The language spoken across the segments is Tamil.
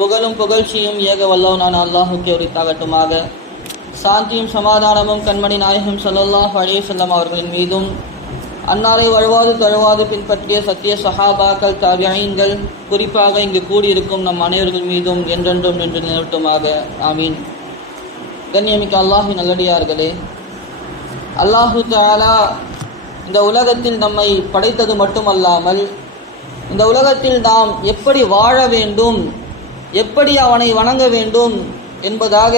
புகழும் புகழ்ச்சியும் ஏக வல்லவனான அல்லாஹுக்கே உரித்தாகட்டுமாக. சாந்தியும் சமாதானமும் கண்மணி நாயகம் ஸல்லல்லாஹு அலைஹி வஸல்லம் அவர்களின் மீதும், அன்னாரை வழுவாது தழுவாது பின்பற்றிய சத்திய சஹாபாக்கள், தாபிஈன்கள், குறிப்பாக இங்கு கூடியிருக்கும் நம் அனைவர்கள் மீதும் என்றென்றும் நின்று நிலவட்டுமாக. ஆமீன். கண்ணியமிக்க அல்லாஹின் நல்லடியார்களே, அல்லாஹு தஆலா இந்த உலகத்தில் நம்மை படைத்தது மட்டுமல்லாமல் இந்த உலகத்தில் நாம் எப்படி வாழ வேண்டும், எப்படி அவனை வணங்க வேண்டும் என்பதாக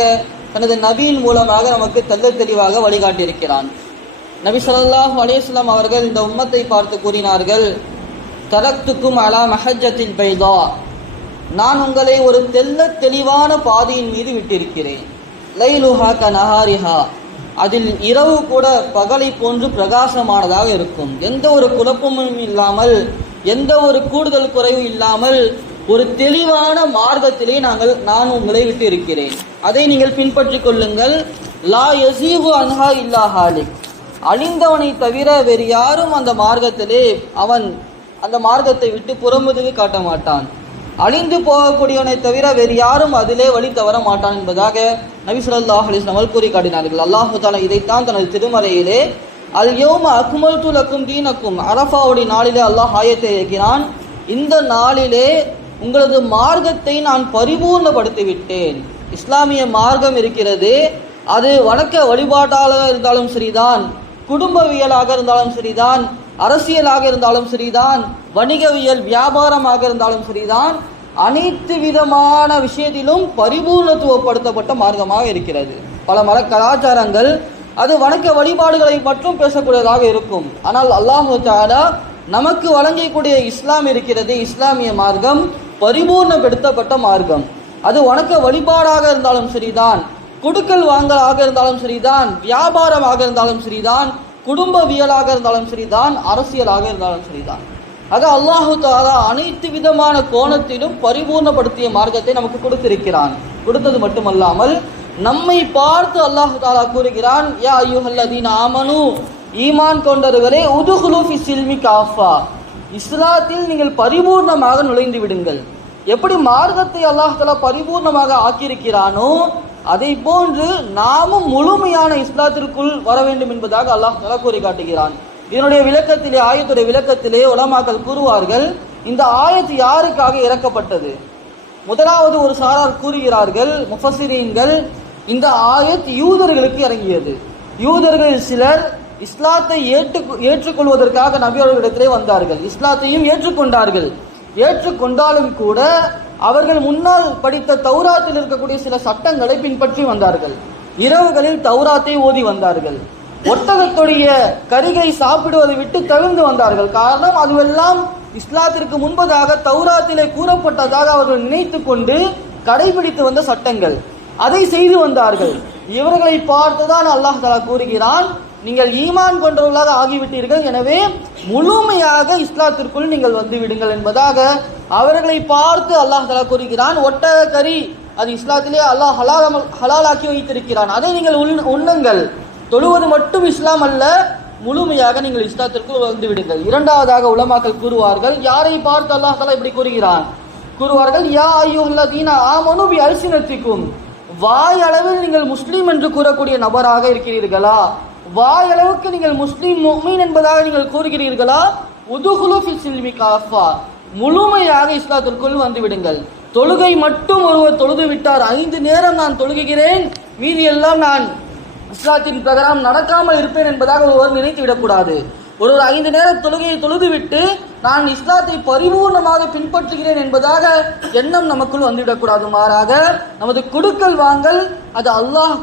தனது நபியின் மூலமாக நமக்கு தெள்ளத் தெளிவாக வழிகாட்டியிருக்கிறான். நபி ஸல்லல்லாஹு அலைஹி வஸல்லம் அவர்கள் இந்த உம்மத்தை பார்த்து கூறினார்கள், தரக்துக்கும் அலா மஹஜ்ஜத்தில் பைதா, நான் உங்களை ஒரு தெள்ளத் தெளிவான பாதையின் மீது விட்டிருக்கிறேன். லைலுஹா கநஹாரிஹா, அதில் இரவு கூட பகலை போன்று பிரகாசமானதாக இருக்கும். எந்த ஒரு குழப்பமும் இல்லாமல், எந்த ஒரு கூடுதல் குறைவும் இல்லாமல் ஒரு தெளிவான மார்க்கத்திலே நான் உங்களை விட்டு இருக்கிறேன். அதை நீங்கள் பின்பற்றிக் கொள்ளுங்கள். லா யஸீகு அன்ஹா இல்லா ஹாலிக், அழிந்தவனை தவிர வேறு யாரும் அந்த மார்க்கத்திலே அவன் அந்த மார்க்கத்தை விட்டு புறமுதுகு காட்ட மாட்டான். அழிந்து போகக்கூடியவனை தவிர வேறு யாரும் அதிலே வழி தவற மாட்டான் என்பதாக நபி ஸல்லல்லாஹு அலைஹி வஸல்லம் கூறி காட்டினார்கள். அல்லாஹு தஆலா இதைத்தான் தனது திருமறையிலே அல் யௌம அக்மல்து லக்கும் தீனக்கும், அரஃபாவுடைய நாளிலே அல்லாஹ் ஆயத்தை இறக்கினான். இந்த நாளிலே உங்களது மார்க்கத்தை நான் பரிபூர்ணப்படுத்தி விட்டேன். இஸ்லாமிய மார்க்கம் இருக்கிறது, அது வணக்க வழிபாட்டாக இருந்தாலும் சரிதான், குடும்பவியலாக இருந்தாலும் சரிதான், அரசியலாக இருந்தாலும் சரிதான், வணிகவியல் வியாபாரமாக இருந்தாலும் சரிதான், அனைத்து விதமான விஷயத்திலும் பரிபூர்ணத்துவப்படுத்தப்பட்ட மார்க்கமாக இருக்கிறது. பல மத கலாச்சாரங்கள் அது வணக்க வழிபாடுகளை மட்டும் பேசக்கூடியதாக இருக்கும். ஆனால் அல்லாஹு தஆலா நமக்கு வழங்கக்கூடிய இஸ்லாம் இருக்கிறது, இஸ்லாமிய மார்க்கம் பரிபூர்ணப்படுத்தப்பட்ட மார்க்கம். அது வணக்க வழிபாடாக இருந்தாலும் சரிதான், கொடுக்கல் வாங்கலாக இருந்தாலும் சரிதான், வியாபாரமாக இருந்தாலும் சரிதான், குடும்பவியலாக இருந்தாலும் சரிதான், அரசியலாக இருந்தாலும் சரிதான். ஆக அல்லாஹு தஆலா அனைத்து விதமான கோணத்திலும் பரிபூர்ணப்படுத்திய மார்க்கத்தை நமக்கு கொடுத்திருக்கிறான். கொடுத்தது மட்டுமல்லாமல் நம்மை பார்த்து அல்லாஹு தஆலா கூறுகிறான், யா அய்யுஹல்லதீன ஆமனு, ஈமான் கொண்டவர்களே, உதுகுலு ஃபி ஸில்மி காஃபா, இஸ்லாத்தில் நீங்கள் பரிபூர்ணமாக நுழைந்து விடுங்கள். எப்படி மார்க்கத்தை அல்லாஹ் தஆலா பரிபூர்ணமாக ஆக்கியிருக்கிறானோ அதை போன்று நாமும் முழுமையான இஸ்லாத்திற்குள் வர வேண்டும் என்பதாக அல்லாஹ் தஆலா கூறி காட்டுகிறான். இதனுடைய விளக்கத்திலே, ஆயத்துடைய விளக்கத்திலே உலமாக்கள் கூறுவார்கள், இந்த ஆயத்து யாருக்காக இறக்கப்பட்டது? முதலாவது ஒரு சாரார் கூறுகிறார்கள், முஃபஸ்ஸிரீன்கள், இந்த ஆயத் யூதர்களுக்கு இறங்கியது. யூதர்கள் சிலர் இஸ்லாத்தை ஏற்றுக்கொள்வதற்காக நபி அவர்களிடத்திலே வந்தார்கள், இஸ்லாத்தையும் ஏற்றுக்கொண்டார்கள். ஏற்றுக்கொண்டாலும் கூட அவர்கள் முன்னால் படித்த தௌராத்தில் இருக்கக்கூடிய சில சட்டங்களை பின்பற்றி வந்தார்கள். இரவுகளில் தௌராத்தை ஓதி வந்தார்கள். ஒட்டகத்துடைய கரிகை சாப்பிடுவதை விட்டு தவிர்ந்து வந்தார்கள். காரணம், அதுவெல்லாம் இஸ்லாத்திற்கு முன்பதாக தௌராத்திலே கூறப்பட்டதாக அவர்கள் நினைத்து கொண்டு கடைபிடித்து வந்த சட்டங்கள். அதை செய்து வந்தார்கள். இவர்களை பார்த்துதான் அல்லாஹ் தஆலா கூறுகிறான், நீங்கள் ஈமான் கொண்டவர்களாக ஆகிவிட்டீர்கள், எனவே முழுமையாக இஸ்லாத்திற்குள் நீங்கள் வந்து விடுங்கள் என்பதாக அவர்களை பார்த்து அல்லாஹ் தஆலா கூறுகிறான். ஒட்டக கறி அது இஸ்லாத்திலே அல்லாஹ் ஹலாலாக்கி வைத்திருக்கிறான், அதை நீங்கள் உண்ணுங்கள். தொழுவது மட்டும் இஸ்லாம் அல்ல, முழுமையாக நீங்கள் இஸ்லாத்திற்குள் வந்து விடுங்கள். இரண்டாவதாக உலமாக்கள் கூறுவார்கள், யாரை பார்த்து அல்லாஹ் தஆலா இப்படி கூறுகிறான்? கூறுவார்கள், யா அய்யுஹல்லதீன ஆமனு பி அல்சினத்திக்கும், வாய் அளவில் நீங்கள் முஸ்லீம் என்று கூறக்கூடிய நபராக இருக்கிறீர்களா? வாய் அளவுக்கு நீங்கள் முஸ்லீம் முஃமின் என்பதாக நீங்கள் கூறுகிறீர்களா? உதுகுலு ஃபி ஸில்மி காஃபா, முழுமையாக இஸ்லாத்திற்குள் வந்து விடுங்கள். தொழுகை மட்டும் ஒருவர் தொழுது விட்டார், 5 நேரம் நான் தொழுகிறேன், மீதி எல்லாம் நான் இஸ்லாத்தின் பிரகாரம் நடக்காமல் இருப்பேன் என்பதாக ஒருவர் நினைத்து விடக்கூடாது. ஒரு 5 நேர தொழுகையை தொழுது விட்டு நான் இஸ்லாத்தை பரிபூர்ணமாக பின்பற்றுகிறேன் என்பதாக எண்ணம் நமக்குள் வந்துவிடக்கூடாது. மாறாக நமது கொடுக்கல் வாங்கல் அது அல்லாஹ்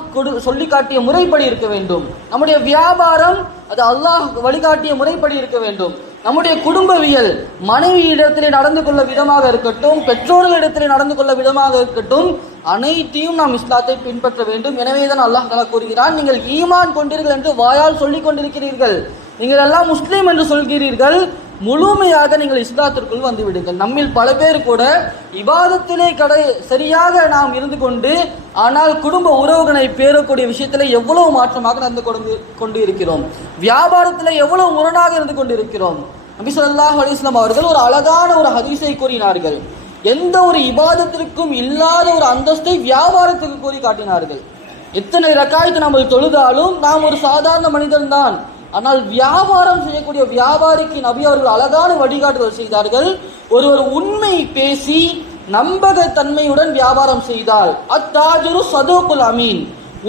சொல்லி காட்டிய முறைப்படி இருக்க வேண்டும். நம்முடைய வியாபாரம் அது அல்லாஹ் வழிகாட்டிய முறைப்படி இருக்க வேண்டும். நம்முடைய குடும்பவியல் மனைவியிடத்திலே நடந்து கொள்ள விதமாக இருக்கட்டும், பெற்றோர்களிடத்திலே நடந்து கொள்ள விதமாக இருக்கட்டும், அனைத்தையும் நாம் இஸ்லாத்தை பின்பற்ற வேண்டும். எனவேதான் அல்லாஹ் தஆலா கூறுகிறான், நீங்கள் ஈமான் கொண்டீர்கள் என்று வாயால் சொல்லிக் கொண்டிருக்கிறீர்கள், நீங்கள் எல்லாம் முஸ்லீம் என்று சொல்கிறீர்கள், முழுமையாக நீங்கள் இஸ்லாத்திற்குள் வந்து விடுங்கள். நம்மில் பல பேர் கூட இபாதத்திலே சரியாக நாம் இருந்து கொண்டு, ஆனால் குடும்ப உறவுகளை பேரக்கூடிய விஷயத்திலே எவ்வளவு மாற்றமாக நடந்து கொண்டு இருக்கிறோம், வியாபாரத்திலே எவ்வளவு முரணாக இருந்து கொண்டிருக்கிறோம். நபி ஸல்லல்லாஹு அலைஹி வஸல்லம் அவர்கள் ஒரு அழகான ஒரு ஹதீஸை கூறினார்கள். எந்த ஒரு இபாதத்திற்கும் இல்லாத ஒரு அந்தஸ்தை வியாபாரத்துக்கு கூறி காட்டினார்கள். எத்தனை ரக்காயத்து நம்ம தொழுதாலும் நாம் ஒரு சாதாரண மனிதன் தான். ஆனால் வியாபாரம் செய்யக்கூடிய வியாபாரிக்கு நபி அவர்கள் அழகான வழிகாட்டுதல் செய்தார்கள். ஒருவர் உண்மை பேசி நம்பகத்தன்மையுடன் வியாபாரம் செய்தால் அத்தாஜுரு சதூகுல் அமீன்,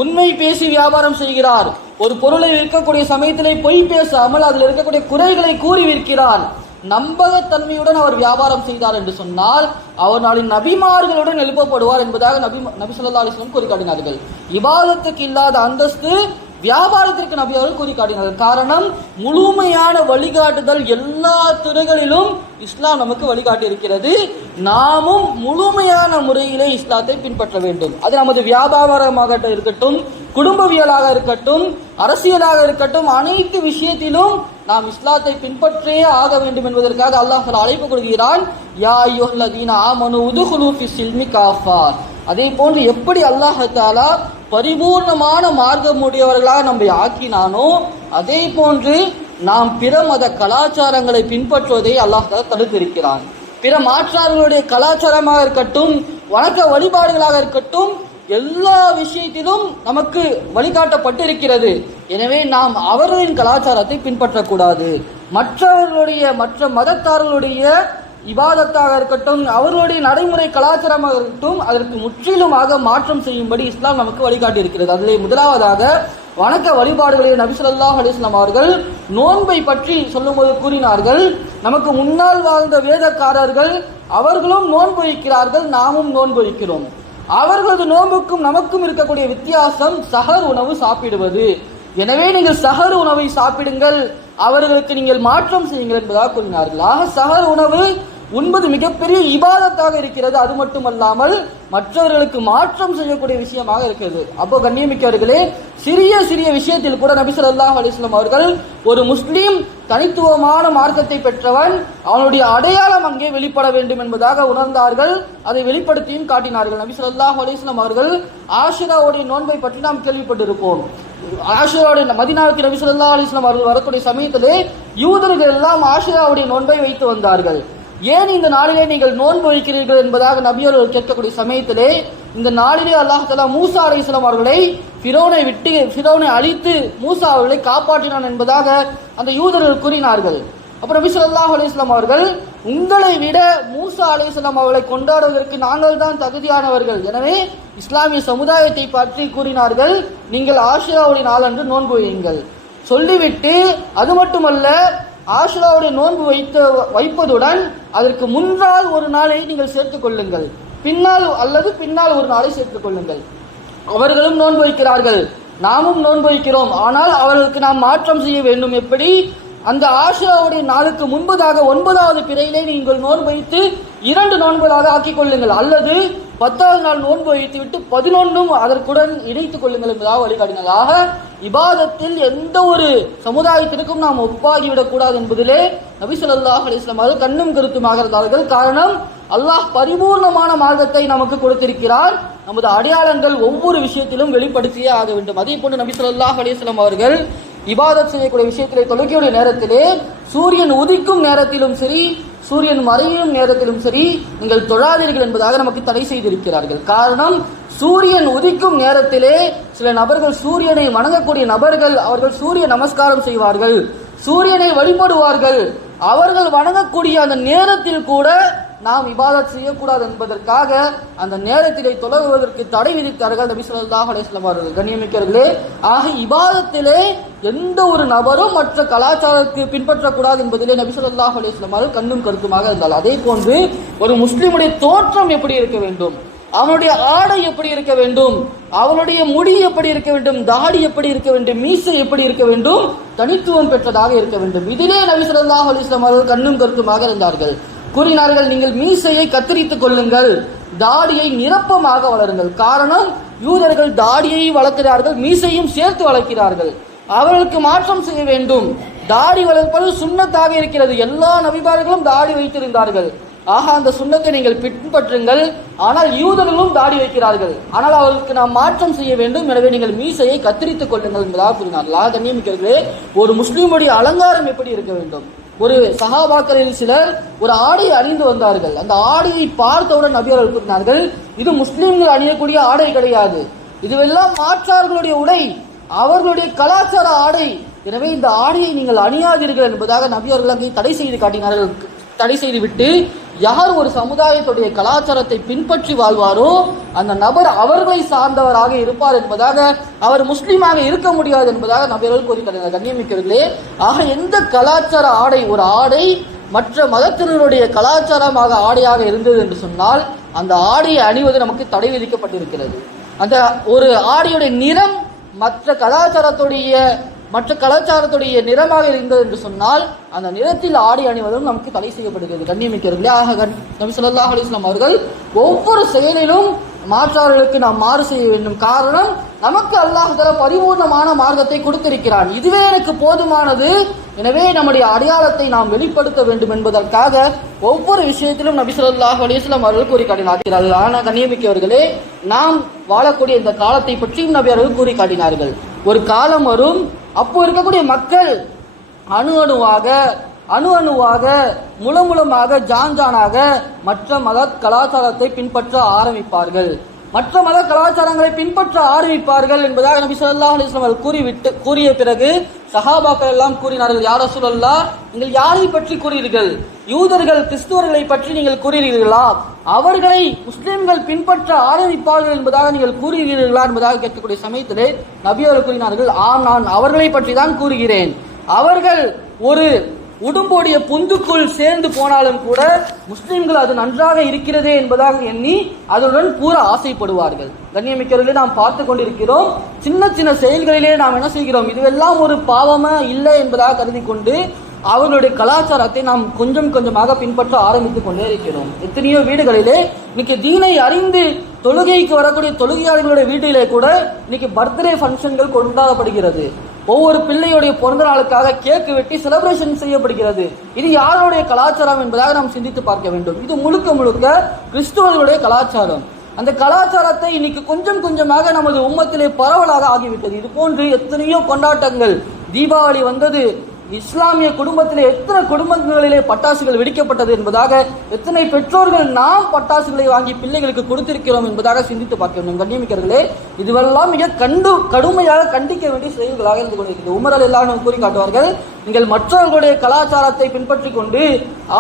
உண்மை பேசி வியாபாரம் செய்கிறார். ஒரு பொருளை விற்கக்கூடிய சமயத்திலே பொய் பேசாமல் அதில் இருக்கக்கூடிய குறைகளை கூறி விற்கிறார், நம்பகத்தன்மையுடன் அவர் வியாபாரம் செய்தார் என்று சொன்னால் அவர் நாளின் நபிமார்களுடன் எழுப்பப்படுவார் என்பதாக நபி ஸல்லல்லாஹு அலைஹி வஸல்லம் கூறி காட்டினார்கள். இபாதத்துக்கு இல்லாத அந்தஸ்து வியாபாரத்திற்கு நபி அவர்கள் கூறி காட்டினார்கள். காரணம், முழுமையான வழிகாட்டுதல் எல்லா துறைகளிலும் இஸ்லாம் நமக்கு வழிகாட்டி இருக்கிறது. நாமும் முழுமையான முறையிலே இஸ்லாத்தை பின்பற்ற வேண்டும். அது நமது வியாபாரமாக இருக்கட்டும், குடும்பவியலாக இருக்கட்டும், அரசியலாக இருக்கட்டும், அனைத்து விஷயத்திலும் நாம் இஸ்லாத்தை பின்பற்றே ஆக வேண்டும் என்பதற்காக அல்லாஹ் அழைப்பு கொடுக்கிறான். யா அய்யுஹல்லதீன ஆமனு உதுகுலு ஃபிஸ்ஸில்மி காஃபா. அதே போன்று எப்படி அல்லாஹ் தஆலா பரிபூர்ணமான மார்க்கமுடையவர்களாக நம்மை ஆக்கினானோ அதே போன்று நாம் பிற மத கலாச்சாரங்களை பின்பற்றுவதை அல்லாஹ் தடுத்திருக்கிறான். பிற மாற்றார்களுடைய கலாச்சாரமாக இருக்கட்டும், வணக்க வழிபாடுகளாக இருக்கட்டும், எல்லா விஷயத்திலும் நமக்கு வழிகாட்டப்பட்டிருக்கிறது. எனவே நாம் அவர்களின் கலாச்சாரத்தை பின்பற்றக்கூடாது. மற்ற மதத்தார்களுடைய இபாதத்தாக இருக்கட்டும், அவர்களுடைய நடைமுறை கலாச்சாரமாக இருக்கட்டும், அதற்கு முற்றிலுமாக மாற்றம் செய்யும்படி இஸ்லாம் நமக்கு வழிகாட்டி இருக்கிறது. அதிலே முதலாவதாக வணக்க வழிபாடுகளை நபி ஸல்லல்லாஹு அலைஹி வஸல்லம் அவர்கள் நோன்பை பற்றி சொல்லும்போது கூறினார்கள், நமக்கு முன்னால் வாழ்ந்த வேதக்காரர்கள் அவர்களும் நோன்பு வைக்கிறார்கள், நாமும் நோன்பு வைக்கிறோம். அவர்களது நோன்புக்கும் நமக்கும் இருக்கக்கூடிய வித்தியாசம் சஹர் உணவு சாப்பிடுவது. எனவே நீங்கள் சஹர் உணவை சாப்பிடுங்கள், அவர்களுக்கு நீங்கள் மாற்றம் செய்யுங்கள் என்பதாக கூறினார்கள். ஆக சஹர் உணவு உண்பது மிகப்பெரிய இபாதத்தாக இருக்கிறது. அது மட்டுமல்லாமல் மற்றவர்களுக்கு மாற்றம் செய்யக்கூடிய விஷயமாக இருக்கிறது. அப்போ கண்ணியமிக்கவர்களே, சிறிய சிறிய விஷயத்தில் கூட நபி ஸல்லல்லாஹு அலைஹி வஸல்லம் அவர்கள் ஒரு முஸ்லீம் தனித்துவமான மார்க்கத்தை பெற்றவன், அவனுடைய அடையாளம் அங்கே வெளிப்பட வேண்டும் என்பதாக உணர்ந்தார்கள். அதை வெளிப்படுத்தியும் காட்டினார்கள். நபி ஸல்லல்லாஹு அலைஹி வஸல்லம் அவர்கள் ஆஷுராவுடைய நோன்பை பற்றி நாம் கேள்விப்பட்டிருப்போம். ஆஷுராவுடைய மதீனாவுக்கு நபி ஸல்லல்லாஹு அலைஹி வஸல்லம் அவர்கள் வரக்கூடிய சமயத்திலே யூதர்கள் எல்லாம் ஆஷுராவுடைய நோன்பை வைத்து வந்தார்கள். ஏன் இந்த நாளிலே நீங்கள் நோன்பு வைக்கிறீர்கள் என்பதாக நபி அவர்கள் கேட்கக்கூடிய சமயத்திலே, இந்த நாளிலே அல்லாஹ் தஆலா மூசா அலைஹிஸ்ஸலாம் அவர்களை ஃபிரௌனை அழித்து மூசா அவர்களை காப்பாற்றினான் என்பதாக அந்த யூதர்கள் கூறினார்கள். அப்புறம் நபி ஸல்லல்லாஹு அலைஹி வஸல்லம் அவர்கள், உங்களை விட மூசா அலைஹிஸ்ஸலாம் அவர்களை கொண்டாடுவதற்கு நாங்கள் தான் தகுதியானவர்கள், எனவே இஸ்லாமிய சமுதாயத்தை பற்றி கூறினார்கள், நீங்கள் ஆஷுராவுடைய நாளன்று நோன்பு வையுங்கள் சொல்லிவிட்டு, அது மட்டுமல்ல ஆஷுராவுடைய நோன்பு வைப்பதுடன் அதற்கு முன்னால் ஒரு நாளை நீங்கள் சேர்த்துக் கொள்ளுங்கள், பின்னால் ஒரு நாளை சேர்த்துக் கொள்ளுங்கள். அவர்களும் நோன்பு வைக்கிறார்கள், நாமும் நோன்பு வைக்கிறோம். ஆனால் அவர்களுக்கு நாம் மாற்றம் செய்ய வேண்டும். எப்படி? அந்த ஆஷுராவுடைய நாளுக்கு முன்பதாக 9வது பிறையிலே நீங்கள் நோன்பு வைத்து 2 நோன்புகளாக ஆக்கிக் கொள்ளுங்கள், அல்லது 10வது நாள் நோன்பு வைத்து விட்டு 11ம் அதற்குடன் இணைத்துக் கொள்ளுங்கள் என்பதாக வழிகாட்டினார். ஆக இபாதத்தில் எந்த ஒரு சமுதாயத்திற்கும் நாம் ஒப்பாகிவிடக் கூடாது என்பதிலே நபி ஸல்லல்லாஹு அலைஹி வஸல்லம் அவர்கள் கண்ணும் கருத்துமாக இருந்தார்கள். காரணம், அல்லாஹ் பரிபூர்ணமான மார்க்கத்தை நமக்கு கொடுத்திருக்கிறார். நமது அடையாளங்கள் ஒவ்வொரு விஷயத்திலும் வெளிப்படுத்தியே ஆக வேண்டும். அதே போன்று நபி ஸல்லல்லாஹு அலைஹி வஸல்லம் அவர்கள் இபாதத் செய்யக்கூடிய விஷயத்திலே தொழுகையுடைய நேரத்திலே சூரியன் உதிக்கும் நேரத்திலும் சரி, சூரியன் மறையும் நேரத்திலும் சரி நீங்கள் தொழாதீர்கள் என்பதாக நமக்கு தடை செய்திருக்கிறார்கள். காரணம், சூரியன் உதிக்கும் நேரத்திலே சில நபர்கள், சூரியனை வணங்கக்கூடிய நபர்கள், அவர்கள் சூரிய நமஸ்காரம் செய்வார்கள், சூரியனை வழிபடுவார்கள். அவர்கள் வணங்கக்கூடிய அந்த நேரத்தில் கூட நாம் இபாதத் செய்யக்கூடாது என்பதற்காக அந்த நேரத்திலே தொழுவதற்கு தடை விதித்தார்கள் நபி ஸல்லல்லாஹு அலைஹி வஸல்லம் அவர்கள். கண்ணியமிக்கவர்களே, ஆக இபாதத்திலே எந்த ஒரு நபரும் மற்ற கலாச்சாரத்தை பின்பற்றக்கூடாது என்பதிலே நபி ஸல்லல்லாஹு அலைஹி வஸல்லம் அவர்கள் கண்ணும் கருத்துமாக இருந்தால், அதே போன்று ஒரு முஸ்லிமுடைய தோற்றம் எப்படி இருக்க வேண்டும், அவனுடைய ஆடை எப்படி இருக்க வேண்டும், அவனுடைய முடி எப்படி இருக்க வேண்டும், தாடி எப்படி இருக்க வேண்டும், மீசை எப்படி இருக்க வேண்டும், தனித்துவம் பெற்றதாக இருக்க வேண்டும். இதிலே நபி ஸல்லல்லாஹு அலைஹி வஸல்லம் அவர்கள் கண்ணும் கருத்துமாக இருந்தார்கள். கூறினார்கள், நீங்கள் மீசையை கத்தரித்துக் கொள்ளுங்கள், தாடியை நிரப்பமாக வளருங்கள். காரணம், யூதர்கள் தாடியை வளர்க்கிறார்கள், மீசையும் சேர்த்து வளர்க்கிறார்கள். அவர்களுக்கு மாற்றம் செய்ய வேண்டும். தாடி வளர்ப்பது சுன்னத்தாக இருக்கிறது. எல்லா நபிமார்களும் தாடி வைத்திருந்தார்கள். ஆக அந்த சுன்னத்தை நீங்கள் பின்பற்றுங்கள். ஆனால் யூதர்களும் தாடி வைக்கிறார்கள், ஆனால் அவர்களுக்கு நாம் மாற்றம் செய்ய வேண்டும். எனவே நீங்கள் மீசையை கத்தரித்துக் கொள்ளுங்கள் என்பதாக கூறினார்கள். கண்ணியமிக்கவர்களே, ஒரு முஸ்லீமுடைய அலங்காரம் எப்படி இருக்க வேண்டும், ஒரு சஹாபாக்களில் சிலர் ஒரு ஆடையை அணிந்து வந்தார்கள். அந்த ஆடையை பார்த்தவுடன் நபி அவர்கள் கூறினார்கள், இது முஸ்லிம்கள் அணியக்கூடிய ஆடை கிடையாது, இதுவெல்லாம் மாற்றார்களுடைய உடை, அவர்களுடைய கலாச்சார ஆடை. எனவே இந்த ஆடையை நீங்கள் அணியாதீர்கள் என்பதாக நபி அவர்கள் அங்கே தடை செய்து காட்டினார்கள். தடை செய்து விட்டு, யார் ஒரு சமுதாயத்துடைய கலாச்சாரத்தை பின்பற்றி வாழ்வாரோ அந்த நபர் அவர்களை சார்ந்தவராக இருப்பார் என்பதாக, அவர் முஸ்லீமாக இருக்க முடியாது என்பதாக நபி அவர்கள் கூறினார்கள். கண்ணியமிக்கவர்களே, ஆக எந்த கலாச்சார ஆடை, ஒரு ஆடை மற்ற மதத்தினருடைய கலாச்சாரமாக ஆடையாக இருந்தது என்று சொன்னால் அந்த ஆடையை அணிவது நமக்கு தடை விதிக்கப்பட்டிருக்கிறது. அந்த ஒரு ஆடையுடைய நிறம் மற்ற கலாச்சாரத்துடைய நிறமாக இருந்தது என்று சொன்னால் அந்த நிறத்தில் ஆடை அணிவதும் நமக்கு தடை செய்யப்படுகிறது. கண்ணியமிக்கவர்களே, ஆக நபி ஸல்லல்லாஹு அலைஹி வஸல்லம் அவர்கள் ஒவ்வொரு செயலிலும் மாற்றார்களுக்கு நாம் மாறு செய்ய வேண்டும். காரணம், நமக்கு அல்லாஹ் தஆலா பரிபூர்ணமான மார்க்கத்தை கொடுத்திருக்கிறான், இதுவே எனக்கு போதுமானது. எனவே நம்முடைய அடையாளத்தை நாம் வெளிப்படுத்த வேண்டும் என்பதற்காக ஒவ்வொரு விஷயத்திலும் நபி ஸல்லல்லாஹு அலைஹி வஸல்லம் அவர்கள் கூறி காட்டினார்கள். ஆனால் கண்ணியமிக்கவர்களே, நாம் வாழக்கூடிய இந்த காலத்தை பற்றியும் நபி அவர்கள் கூறி காட்டினார்கள். ஒரு காலம் வரும், அப்போ இருக்கக்கூடிய மக்கள் அணு அணுவாக முளமுளமாக ஜான்ஜானாக மற்ற மத கலாச்சாரத்தை பின்பற்ற ஆரம்பிப்பார்கள், மற்ற மத கலாச்சாரங்களை பின்பற்ற ஆரம்பிப்பார்கள் என்பதாக நபி ஸல்லல்லாஹு அலைஹி வஸல்லம் கூறிய பிறகு சஹாபாக்கள் எல்லாம் கூறினார்கள், யா ரசூலல்லாஹ், நீங்கள் யாரை பற்றி கூறுகிறீர்கள்? யூதர்கள் கிறிஸ்துவர்களை பற்றி நீங்கள் கூறுகிறீர்களா? அவர்களை முஸ்லிம்கள் பின்பற்ற ஆரம்பிப்பார்கள் என்பதாக நீங்கள் கூறுகிறீர்களா என்பதாக கேட்கக்கூடிய சமயத்திலே நபி அவர்கள் கூறினார்கள், ஆம், நான் அவர்களை பற்றி தான் கூறுகிறேன். அவர்கள் ஒரு உடும்போடைய பொந்துக்குள் சேர்ந்து போனாலும் கூட முஸ்லிம்கள் அது நன்றாக இருக்கிறதே என்பதாக எண்ணி அதனுடன் கூற ஆசைப்படுவார்கள். கண்ணியமிக்கவர்களே, நாம் பார்த்து கொண்டிருக்கிறோம், சின்ன சின்ன செயல்களிலே நாம் என்ன செய்கிறோம், இதுவெல்லாம் ஒரு பாவமா இல்லை என்பதாக கருதி கொண்டு அவர்களுடைய கலாச்சாரத்தை நாம் கொஞ்சம் கொஞ்சமாக பின்பற்ற ஆரம்பித்துக் கொண்டே இருக்கிறோம். எத்தனையோ வீடுகளிலே இன்னைக்கு தீனை அறிந்து தொழுகைக்கு வரக்கூடிய தொழுகையாளர்களுடைய வீட்டிலே கூட இன்னைக்கு பர்த்டே ஃபங்க்ஷன்கள் கொண்டாடப்படுகிறது. ஒவ்வொரு பிள்ளையுடைய பிறந்த நாளுக்காக கேக்கு வெட்டி செலிப்ரேஷன் செய்யப்படுகிறது. இது யாருடைய கலாச்சாரம் என்பதாக நாம் சிந்தித்து பார்க்க வேண்டும். இது முழுக்க முழுக்க கிறிஸ்துவர்களுடைய கலாச்சாரம். அந்த கலாச்சாரத்தை இன்னைக்கு கொஞ்சம் கொஞ்சமாக நமது உம்மத்திலே பரவலாக ஆகிவிட்டது. இது போன்று எத்தனையோ கொண்டாட்டங்கள், தீபாவளி வந்தது, இஸ்லாமிய குடும்பத்திலே எத்தனை குடும்பங்களிலே பட்டாசுகள் வெடிக்கப்பட்டது என்பதாக, எத்தனை பெற்றோர்கள் நாம் பட்டாசுகளை வாங்கி பிள்ளைகளுக்கு கொடுத்திருக்கிறோம் என்பதாக சிந்தித்து பார்க்க வேண்டும். கண்ணியமிக்கவர்களே, இதுவெல்லாம் மிக கடுமையாக கண்டிக்க வேண்டிய செயல்களாக இருந்து கொண்டிருக்கிறது. உமர் ரலியல்லாஹு அன்ஹு கூறி காட்டுவார்கள், நீங்கள் மற்றவர்களுடைய கலாச்சாரத்தை பின்பற்றி கொண்டு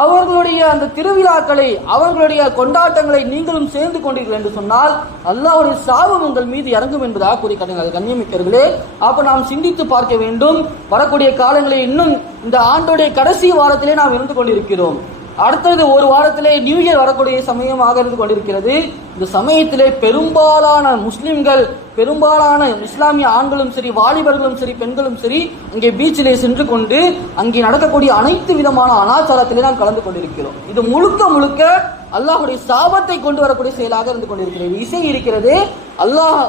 அவர்களுடைய அந்த திருவிழாக்களை, அவர்களுடைய கொண்டாட்டங்களை நீங்களும் சேர்ந்து கொண்டீர்கள் என்று சொன்னால் அல்லாஹ்வுடைய சாபம் உங்கள் மீது இறங்கும் என்பதாக கூறி காட்டினார்கள். கண்ணியமிக்கவர்களே, அப்ப நாம் சிந்தித்து பார்க்க வேண்டும். வரக்கூடிய காலங்களில் இன்னும் இந்த ஆண்டுடைய கடைசி வாரத்திலே நாம் இருந்து கொண்டிருக்கிறோம். அடுத்தது ஒரு வாரத்திலே நியூ இயர் வரக்கூடிய சமயமாக இருந்து கொண்டிருக்கிறது. இந்த சமயத்திலே பெரும்பாலான முஸ்லிம்கள், பெரும்பாலான இஸ்லாமிய ஆண்களும் சரி, வாலிபர்களும் சரி, பெண்களும் சரி, அங்கே பீச்சிலே சென்று கொண்டு அங்கே நடக்கக்கூடிய அனைத்து விதமான அனாச்சாரத்திலே நாம் கலந்து கொண்டிருக்கிறோம். இது முழுக்க முழுக்க அல்லாஹ்வுடைய சாபத்தை கொண்டு வரக்கூடிய செயலாக இருந்து கொண்டிருக்கிறது. இசை இருக்கிறது, அல்லாஹ்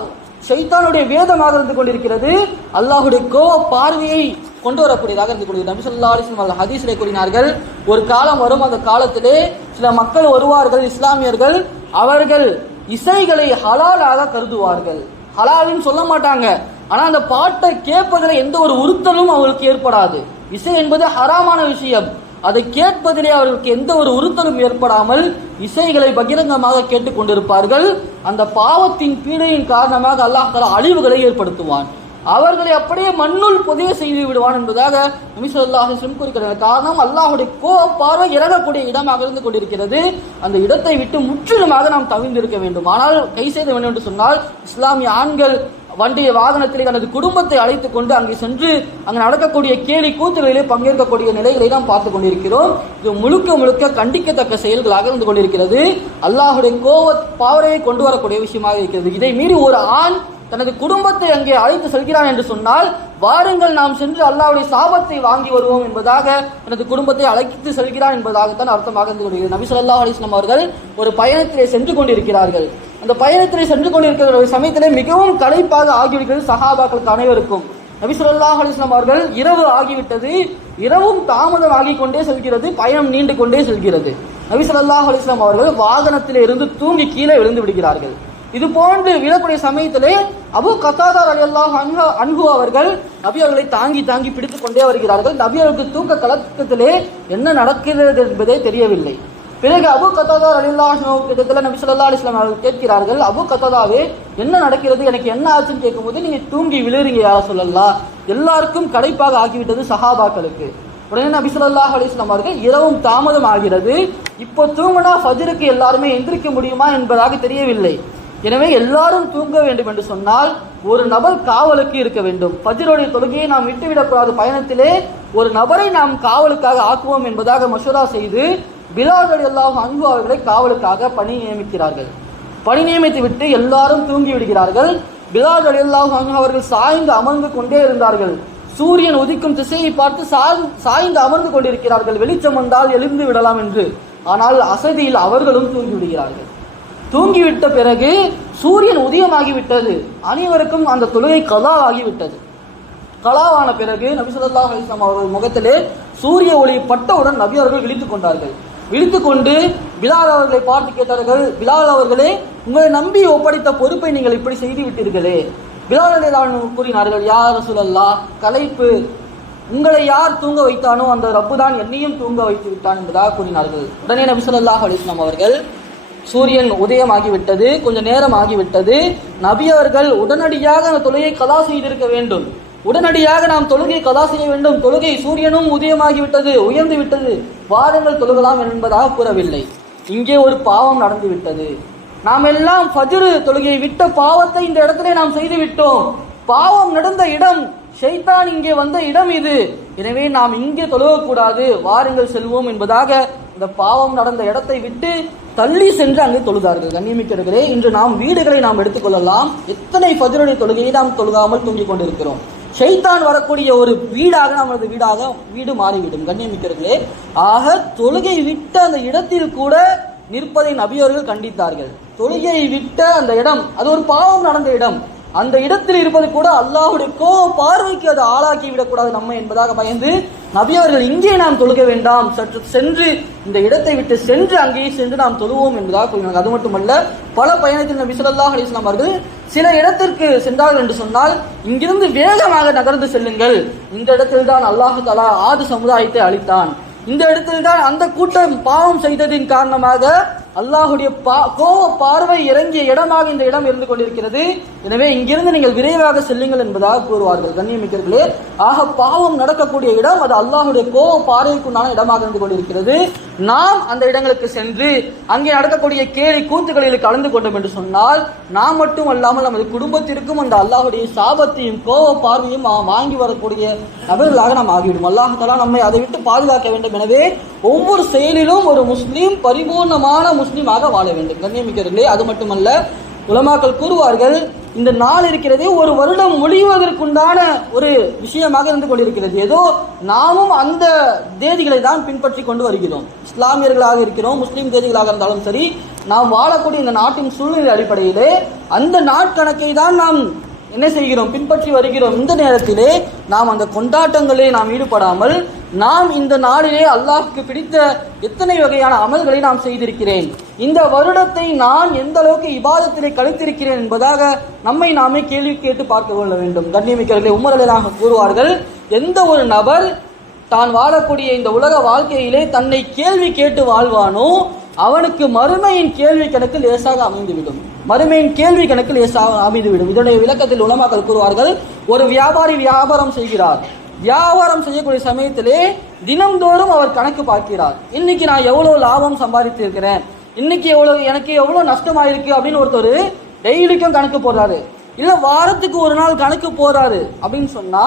ஷைத்தானுடைய வேதமாக இருந்து கொண்டிருக்கிறது, அல்லாஹ்வுடைய கோப பார்வையை கொண்டு வரக்கூடியதாக இருந்து கொண்டிருக்கிறது. நபி ஸல்லல்லாஹு அலைஹி வஸல்லம் ஹதீஸிலே கூறினார்கள், ஒரு காலம் வரும், அந்த காலத்திலே சில மக்கள் வருவார்கள், இஸ்லாமியர்கள், அவர்கள் இசைகளை ஹலாலாக கருதுவார்கள். ஹலாலின்னு சொல்ல மாட்டாங்க, ஆனா அந்த பாட்டை கேட்பதில் எந்த ஒரு உறுத்தலும் அவர்களுக்கு ஏற்படாது. இசை என்பது ஹராமான விஷயம், அதை கேட்பதிலே அவர்களுக்கு எந்த ஒரு உறுத்தலும் ஏற்படாமல் இசைகளை பகிரங்கமாக கேட்டுக் கொண்டிருப்பார்கள். அந்த பாவத்தின் பீடையின் காரணமாக அல்லாஹ் தஆலா அழிவுகளை ஏற்படுத்துவான், அவர்களை அப்படியே மண்ணுள் புதைய செய்து விடுவான் என்பதாக நபி ஸல்லல்லாஹு அலைஹி வஸல்லம் கூறுகிறார். காரணம், அல்லாஹ்வுடைய கோபப்பார்வை இறங்கக்கூடிய இடமாக இருந்து கொண்டிருக்கிறது. அந்த இடத்தை விட்டு முற்றிலுமாக நாம் தவிர்ந்திருக்க வேண்டும். ஆனால் கை செய்த வேண்டும் என்று சொன்னால் இஸ்லாமிய ஆண்கள் வாகனத்திலே தனது குடும்பத்தை அழைத்துக் கொண்டு அங்கே சென்று அங்கு நடக்கக்கூடிய கேலி கூத்துகளிலே பங்கேற்கக்கூடிய நிலைகளை நாம் பார்த்துக் கொண்டிருக்கிறோம். இது முழுக்க முழுக்க கண்டிக்கத்தக்க செயல்களாக இருந்து கொண்டிருக்கிறது. அல்லாஹ்வுடைய கோப பார்வையை கொண்டு வரக்கூடிய விஷயமாக இருக்கிறது. இதை மீறி ஒரு ஆண் தனது குடும்பத்தை அங்கே அழைத்து செல்கிறான் என்று சொன்னால், வாருங்கள் நாம் சென்று அல்லாஹ்வுடைய சாபத்தை வாங்கி வருவோம் என்பதாக தனது குடும்பத்தை அழைத்து செல்கிறான் என்பதாகத்தான் அர்த்தமாக இருந்து கொண்டிருக்கிறது. நபி ஸல்லல்லாஹு அலைஹி வஸல்லம் அவர்கள் ஒரு பயணத்திலே சென்று கொண்டிருக்கிறார்கள். அந்த பயணத்திலே சென்று கொண்டிருக்கிற சமயத்திலே மிகவும் களைப்பாக ஆகிவிடுகிறது சஹாபாக்களுக்கு அனைவருக்கும். நபி ஸல்லல்லாஹு அலைஹி வஸல்லம் அவர்கள் இரவு ஆகிவிட்டது, இரவும் தாமதம் ஆகிக் கொண்டே செல்கிறது, பயணம் நீண்டு கொண்டே செல்கிறது. நபி ஸல்லல்லாஹு அலைஹி வஸல்லம் அவர்கள் வாகனத்திலே இருந்து தூங்கி கீழே விழுந்து விடுகிறார்கள். இது போன்று விழக்கூடிய சமயத்திலே அபூ கத்தாதா ரலியல்லாஹு அன்ஹு அவர்கள் நபி அவர்களை தாங்கி தாங்கி பிடித்துக் கொண்டே வருகிறார்கள். நபி அவர்களுக்கு தூக்க கலக்கத்திலே என்ன நடக்கிறது என்பதே தெரியவில்லை. பிறகு அபூ கத்தாதா ரலியல்லாஹு அன்ஹு இடத்துல நபி ஸல்லல்லாஹு அலைஹி வஸல்லம் அவர்கள் கேட்கிறார்கள், அபூ கத்தாதாவே என்ன நடக்கிறது, எனக்கு என்ன ஆச்சுன்னு கேட்கும்போது, நீங்க தூங்கி விழுறீங்க யா ரசூலல்லாஹ், எல்லாருக்கும் களைப்பாக ஆகிவிட்டது சஹாபாக்களுக்கு. உடனே நபி ஸல்லல்லாஹு அலைஹி வஸல்லம் அவர்கள் இரவும் தாமதம் ஆகிறது, இப்போ தூங்கினா ஃபஜ்ருக்கு எல்லாருமே எந்திரிக்க முடியுமா என்பதாக தெரியவில்லை. எனவே எல்லாரும் தூங்க வேண்டும் என்று சொன்னால் ஒரு நபர் காவலுக்கு இருக்க வேண்டும். ஃபஜ்ருடைய தொழுகையை நாம் விட்டுவிடக்கூடாது. பயணத்திலே ஒரு நபரை நாம் காவலுக்காக ஆக்குவோம் என்பதாக மஷூரா செய்து பிலால் ரலியல்லாஹு அன்ஹு அவர்களை காவலுக்காக பணி நியமிக்கிறார்கள். பணி நியமித்து விட்டு எல்லாரும் தூங்கி விடுகிறார்கள். பிலால் ரலியல்லாஹு அன்ஹு அவர்கள் சாய்ந்து அமர்ந்து கொண்டே இருந்தார்கள். சூரியன் உதிக்கும் திசையை பார்த்து சாய்ந்து அமர்ந்து கொண்டிருக்கிறார்கள், வெளிச்சம் வந்தால் எழுந்து விடலாம் என்று. ஆனால் அசதியில் அவர்களும் தூங்கி விடுகிறார்கள். தூங்கிவிட்ட பிறகு சூரியன் உதயமாகிவிட்டது, அனைவருக்கும் அந்த தொழுகை கலா ஆகிவிட்டது. கலாவான பிறகு நபி ஸல்லல்லாஹு அலைஹி வஸல்லம் அவர்கள் முகத்திலே சூரிய ஒளி பட்டவுடன் நபி அவர்கள் விழித்துக் கொண்டார்கள். விழித்துக் கொண்டு பிலால் அவர்களை பார்த்து கேட்டார்கள், பிலால் அவர்களே, உங்களை நம்பி ஒப்படைத்த பொறுப்பை நீங்கள் இப்படி செய்து விட்டீர்களே. பிலால் ரலியல்லாஹு அன்ஹு கூறினார்கள், யா ரசூலல்லாஹ், களைப்பு, உங்களை யார் தூங்க வைத்தானோ அந்த ரப்பு தான் என்னையும் தூங்க வைத்து விட்டான் என்பதாக கூறினார்கள். உடனே நபி ஸல்லல்லாஹு அலைஹி வஸல்லம் அவர்கள், சூரியன் உதயமாகிவிட்டது, கொஞ்ச நேரம் ஆகிவிட்டது, நபி அவர்கள் உடனடியாக அந்த தொழுகையை கலா செய்திருக்க வேண்டும், உடனடியாக நாம் தொழுகை கலா செய்ய வேண்டும், தொழுகை சூரியனும் உதயமாகிவிட்டது, உயர்ந்து விட்டது, வாருங்கள் தொழுகலாம் என்பதாக கூறவில்லை. இங்கே ஒரு பாவம் நடந்து விட்டது. நாம் எல்லாம் ஃபஜ்ர் தொழுகையை விட்ட பாவத்தை இந்த இடத்திலே நாம் செய்து விட்டோம். பாவம் நடந்த இடம், ஷைத்தான் இங்கே வந்த இடம் இது. எனவே நாம் இங்கே தொழுகக்கூடாது, வாருங்கள் செல்வோம் என்பதாக இந்த பாவம் நடந்த இடத்தை விட்டு தள்ளி சென்று அங்கே தொழுதார்கள். கண்ணியமிக்கிறவர்களே, இன்று நாம் வீடுகளை நாம் எடுத்துக்கொள்ளலாம். எத்தனை ஃபஜ்ருடைய தொழுகையை நாம் தொழுகாமல் தூங்கிக் கொண்டிருக்கிறோம். ஷைத்தான் வரக்கூடிய ஒரு வீடாக நமது வீடு மாறிவிடும். கண்ணியமிக்கிறவர்களே, ஆக தொழுகை விட்ட அந்த இடத்தில் கூட நிற்பதை நபி அவர்கள் கண்டித்தார்கள். தொழுகையை விட்ட அந்த இடம், அது ஒரு பாவம் நடந்த இடம், அந்த இடத்தில் இருப்பது கூட அல்லாஹ்வுடைய கோப பார்வைக்கு அது ஆளாக்கி விடக்கூடாது நம்ம என்பதாக பயந்து நபி அவர்கள் இங்கே நாம் தொழுக வேண்டாம், சற்று சென்று இந்த இடத்தை விட்டு சென்று அங்கேயே சென்று நாம் தொழுவோம் என்பதாக கூறினார்கள். அது மட்டுமல்ல, பல பயணத்தில் நபி ஸல்லல்லாஹு அலைஹி வஸல்லம் அவர்கள் சில இடத்திற்கு சென்றார்கள் என்று சொன்னால், இங்கிருந்து வேகமாக நகர்ந்து செல்லுங்கள், இந்த இடத்தில் தான் அல்லாஹ் தஆலா ஆது சமுதாயத்தை அழித்தான், இந்த இடத்தில் தான் அந்த கூட்டம் பாவம் செய்ததின் காரணமாக அல்லாஹுடைய கோப பார்வை இறங்கிய இடமாக இந்த இடம் இருந்து கொண்டிருக்கிறது, எனவே இங்கிருந்து நீங்கள் விரைவாக செல்லுங்கள் என்பதாக கூறுவார்கள். கண்ணியமிக்கர்களே, ஆக பாவம் நடக்கக்கூடிய இடம் அது அல்லாஹுடைய கோப பார்வைக்குண்டான இடமாக இருந்து கொண்டிருக்கிறது. நாம் அந்த இடங்களுக்கு சென்று அங்கே நடக்கக்கூடிய கேலி கூத்துக்களில் கலந்து கொண்டோம் என்று சொன்னால், நாம் மட்டும் அல்லாமல் நமது குடும்பத்திற்கும் அந்த அல்லாஹுடைய சாபத்தையும் கோப பார்வையும் வாங்கி வரக்கூடிய நபர்களாக நாம் ஆகிவிடும். அல்லாஹ் தஆலா நம்மை அதை விட்டு பாதுகாக்க வேண்டும். எனவே ஒவ்வொரு செயலிலும் ஒரு முஸ்லீம் பரிபூர்ணமான முஸ்லீமாக வாழ வேண்டும். கண்ணியமிக்கிறர்களே, அது மட்டுமல்ல, உலமாக்கள் கூறுவார்கள், இந்த நாள் இருக்கிறதே ஒரு வருடம் முடிவதற்குண்டான ஒரு விஷயமாக இருந்து கொண்டிருக்கிறது. ஏதோ நாமும் அந்த தேதிகளை தான் பின்பற்றி கொண்டு வருகிறோம். இஸ்லாமியர்களாக இருக்கிறோம், முஸ்லீம் தேதிகளாக இருந்தாலும் சரி, நாம் வாழக்கூடிய இந்த நாட்டின் சூழ்நிலை அடிப்படையிலே அந்த நாட்கணக்கை தான் நாம் என்ன செய்கிறோம், பின்பற்றி வருகிறோம். இந்த நேரத்திலே நாம் அந்த கொண்டாட்டங்களே நாம் ஈடுபடாமல், நாம் இந்த நாளிலே அல்லாஹ்வுக்கு பிடித்த எத்தனை வகையான அமல்களை நாம் செய்திருக்கிறேன், இந்த வருடத்தை நான் எந்த அளவுக்கு இபாதத்திலே கழித்திருக்கிறேன் என்பதாக நம்மை நாமே கேள்வி கேட்டு பார்க்க கொள்ள வேண்டும். கண்ணியமிக்கவர்களே, உமர் ரலியல்லாஹு கூறுவார்கள், எந்த ஒரு நபர் தான் வாழக்கூடிய இந்த உலக வாழ்க்கையிலே தன்னை கேள்வி கேட்டு வாழ்வானோ அவனுக்கு மறுமையின் கேள்வி கணக்கு லேசாக அமைந்துவிடும். மறுமையின் கேள்வி கணக்கு லேசாக அமைந்துவிடும். இதனுடைய விளக்கத்தில் உலமாக்கள் கூறுவார்கள், ஒரு வியாபாரி வியாபாரம் செய்கிறார். வியாபாரம் செய்யக்கூடிய சமயத்திலே தினம்தோறும் அவர் கணக்கு பார்க்கிறார். இன்னைக்கு நான் எவ்வளவு லாபம் சம்பாதித்து இருக்கிறேன், இன்னைக்கு எனக்கு எவ்வளவு நஷ்டமாயிருக்கு அப்படின்னு ஒருத்தர் டெய்லிக்கும் கணக்கு போடுறாரு, இல்ல வாரத்துக்கு ஒரு நாள் கணக்கு போறாரு அப்படின்னு சொன்னா,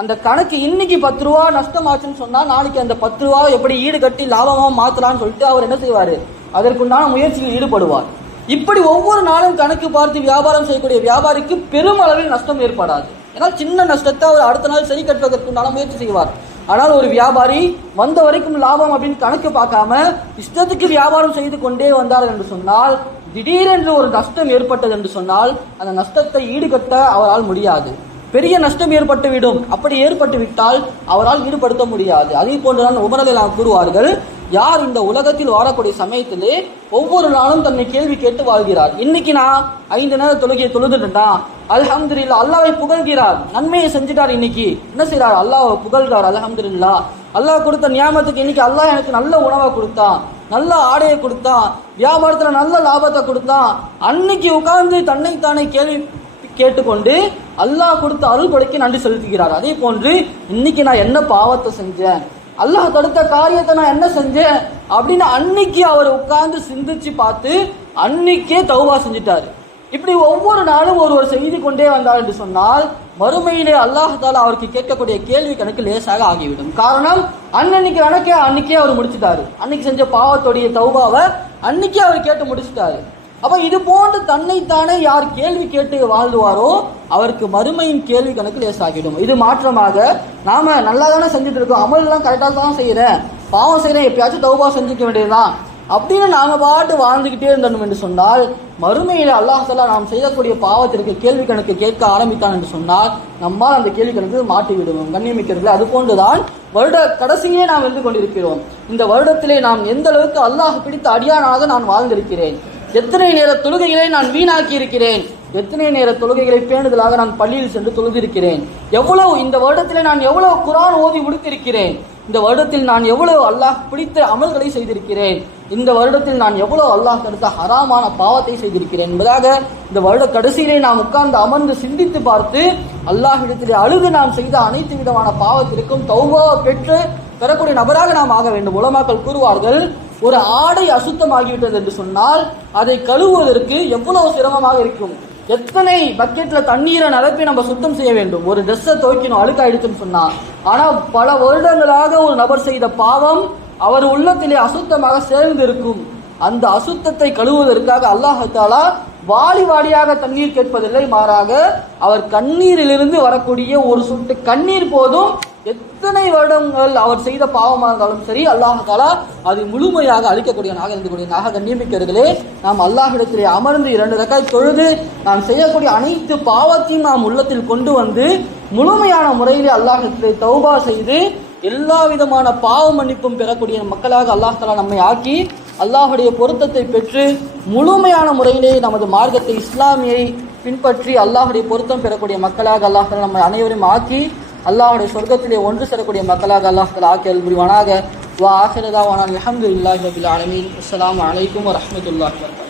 அந்த கணக்கு இன்னைக்கு 10 ரூபா நஷ்டமாச்சுன்னு சொன்னா, நாளைக்கு அந்த 10 ரூபாவை எப்படி ஈடு கட்டி லாபமா மாத்தலாம்னு சொல்லிட்டு அவர் என்ன செய்வாரு, அதற்குண்டான முயற்சியில் ஈடுபடுவார். இப்படி ஒவ்வொரு நாளும் கணக்கு பார்த்து வியாபாரம் செய்யக்கூடிய வியாபாரிக்கு பெரும் அளவில் நஷ்டம் ஏற்படாது. ஏன்னா சின்ன நஷ்டத்தை அவர் அடுத்த நாள் சரி கட்டுவதற்குண்டான முயற்சி செய்வார். ஆனால் ஒரு வியாபாரி வந்த வரைக்கும் லாபம் அப்படின்னு கணக்கு பார்க்காம இஷ்டத்துக்கு வியாபாரம் செய்து கொண்டே வந்தார் என்று சொன்னால், திடீரென்று ஒரு நஷ்டம் ஏற்பட்டது என்று சொன்னால் அந்த நஷ்டத்தை ஈடுகட்ட அவரால் முடியாது. பெரிய நஷ்டம் ஏற்பட்டுவிடும். அப்படி ஏற்பட்டு விட்டால் அவரால் ஈடுபடுத்த முடியாது. அதே போன்றுதான் உமர் ரலியல்லாஹு கூறுவார்கள், யார் இந்த உலகத்தில் வாழக்கூடிய சமயத்திலே ஒவ்வொரு நாளும் தன்னை கேள்வி கேட்டு வாழ்கிறார். இன்னைக்கு நான் 5 நேர தொழுகையை தொழுதுட்டான், அல்ஹம்துலில்லாஹ், அல்லாஹ்வை புகழ்கிறார், நன்மையை செஞ்சுட்டார். இன்னைக்கு என்ன செய்யறார்? அல்லாஹ்வை புகழ்கிறார். அல்ஹம்துலில்லாஹ், அல்லாஹ் கொடுத்த நியாமத்துக்கு இன்னைக்கு அல்லாஹ் எனக்கு நல்ல உணவை கொடுத்தான், நல்ல ஆடையை கொடுத்தான், வியாபாரத்துல நல்ல லாபத்தை கொடுத்தான். அன்னைக்கு உட்கார்ந்து தன்னைத்தானே கேள்வி கேட்டுக்கொண்டு அல்லாஹ் கொடுத்த அருள் கொடைக்கு நன்றி செலுத்துகிறார். அதே போன்று இன்னைக்கு நான் என்ன பாவத்தை செஞ்சேன், அல்லாஹ் தடுத்த காரியத்தை நான் என்ன செஞ்சேன் அப்படின்னு அன்னைக்கு அவர் உட்கார்ந்து சிந்திச்சு பார்த்து அன்னைக்கே தௌபா செஞ்சுட்டாரு. இப்படி ஒவ்வொரு நாளும் ஒரு செய்தி கொண்டே வந்தார் என்று சொன்னால் மறுமையிலே அல்லாஹ் தாலா அவருக்கு கேட்கக்கூடிய கேள்வி கணக்கு லேசாக ஆகிவிடும். காரணம், அன்னைக்கே அவர் முடிச்சுட்டாரு. அன்னைக்கு செஞ்ச பாவத்துடைய தௌபாவை அன்னைக்கே அவர் கேட்டு முடிச்சுட்டாரு. அப்ப இது போன்று தன்னைத்தானே யார் கேள்வி கேட்டு வாழ்ந்துவாரோ அவருக்கு மறுமையின் கேள்வி கணக்கு லேசாகிடும். இது மாற்றமாக நாம நல்லா தானே செஞ்சுட்டு இருக்கோம், அமல் எல்லாம் கரெக்டாக தான் செய்யறேன், பாவம் செய்யறேன், எப்பயாச்சும் தௌபா செஞ்சுக்க வேண்டியதுதான் அப்படின்னு நாம பாட்டு வாழ்ந்துகிட்டே இருந்தோம் என்று சொன்னால் மறுமையில அல்லாஹ் தஆலா நாம் செய்யக்கூடிய பாவத்திற்கு கேள்வி கணக்கு கேட்க ஆரம்பித்தான் என்று சொன்னால் நம்மால் அந்த கேள்வி கணக்கு மாட்டி விடுவோம். கண்ணியமிக்கிறதுல அது போன்றுதான் வருட கடைசியே நாம் இருந்து கொண்டிருக்கிறோம். இந்த வருடத்திலே நாம் எந்த அளவுக்கு அல்லாஹ் பிடித்த அடியானாக நான் வாழ்ந்திருக்கிறேன், எத்தனை நேர தொழுகைகளை நான் வீணாக்கி இருக்கிறேன், எத்தனை நேர தொழுகைகளை பேணுதலாக நான் பள்ளியில் சென்று தொழுதிருக்கிறேன், எவ்வளவு இந்த வருடத்திலே நான் எவ்வளவு குர்ஆன் ஓதி முடித்திருக்கிறேன், இந்த வருடத்தில் நான் எவ்வளவு அல்லாஹ் பிடித்த அமல்களை செய்திருக்கிறேன், இந்த வருடத்தில் நான் எவ்வளவு அல்லாஹ் தடுத்த ஹராமான பாவத்தை செய்திருக்கிறேன் என்பதாக இந்த வருட கடைசியிலே நாம் உட்கார்ந்து அமர்ந்து சிந்தித்து பார்த்து அல்லாஹ்விடத்திலே அழுது நாம் செய்த அனைத்து விதமான பாவத்திற்கும் தௌபா பெற்று பெறக்கூடிய நபராக நாம் ஆக வேண்டும். உலமாக்கள் கூறுவார்கள், ஒரு ஆடை அசுத்தமாகிவிட்டது என்று சொன்னால் அதை கழுவுவதற்கு எவ்வளவு சிரமமாக இருக்கும். எத்தனை பக்கெட்ல தண்ணீரை நிரப்பி நம்ம சுத்தம் செய்ய வேண்டும். ஒரு ட்ரெஸ்ஸை துவைக்கணும், அழுக்காயிடுச்சுன்னு சொன்னா. ஆனா பல வருடங்களாக ஒரு நபர் செய்த பாவம் அவர் உள்ளத்திலே அசுத்தமாக சேர்ந்து இருக்கும். அந்த அசுத்தத்தை கழுவுவதற்காக அல்லாஹ் தஆலா வாளி வாளியாக தண்ணீர் கேட்பதில்லை, மாறாக அவர் கண்ணீரிலிருந்து வரக்கூடிய ஒரு சொட்டு கண்ணீர் போதும் எத்தனை வருடங்கள் அவர் செய்த பாவமாக இருந்தாலும் சரி அல்லாஹ் தஆலா அது முழுமையாக அழிக்கக்கூடியவனாக இருந்தக்கூடியவனாக. கண்ணியமிக்கவர்களே, நாம் அல்லாஹ்விடத்திலே அமர்ந்து 2 ரக்காத் தொழுது நாம் செய்யக்கூடிய அனைத்து பாவத்தையும் நாம் உள்ளத்தில் கொண்டு வந்து முழுமையான முறையிலே அல்லாஹ்விடத்திலே தௌபா செய்து எல்லா விதமான பாவ மன்னிப்பும் பெறக்கூடிய மக்களாக அல்லாஹ் தஆலா நம்மை ஆக்கி அல்லாஹுடைய பொருத்தத்தை பெற்று முழுமையான முறையிலே நமது மார்க்கத்தை இஸ்லாமியை பின்பற்றி அல்லாஹுடைய பொருத்தம் பெறக்கூடிய மக்களாக அல்லாஹ் தஆலா நம்ம அனைவரையும் ஆக்கி அல்லாஹுடைய சொர்க்கத்திலே ஒன்று சேரக்கூடிய மக்களாக அல்லாஹ் தஆலா ஆக்கி அருள் புரிவானாக. வா ஆகிரு தாவானா அல்ஹம்துலில்லாஹி ரப்பில் ஆலமீன். அஸ்ஸலாமு அலைக்கும் வரஹ்மத்துல்லாஹி வபரகாத்துஹு.